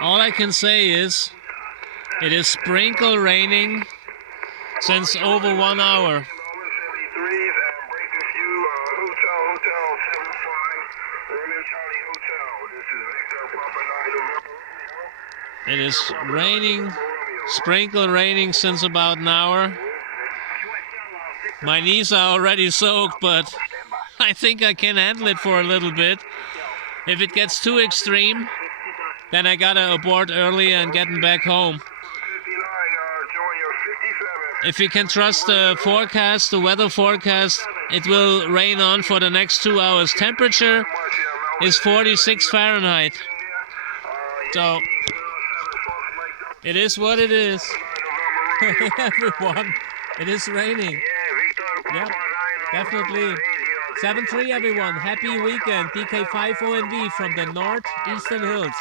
All I can say is it is sprinkle raining since over 1 hour. It is raining, sprinkle raining since about an hour. My knees are already soaked, but I think I can handle it for a little bit. If it gets too extreme, then I gotta abort early and getting back home. If you can trust the forecast, the weather forecast, it will rain on for the next 2 hours. Temperature is 46 Fahrenheit. So it is what it is. Everyone, it is raining. Yep, definitely. 7-3 everyone, happy weekend. DK5ONV from the northeastern hills.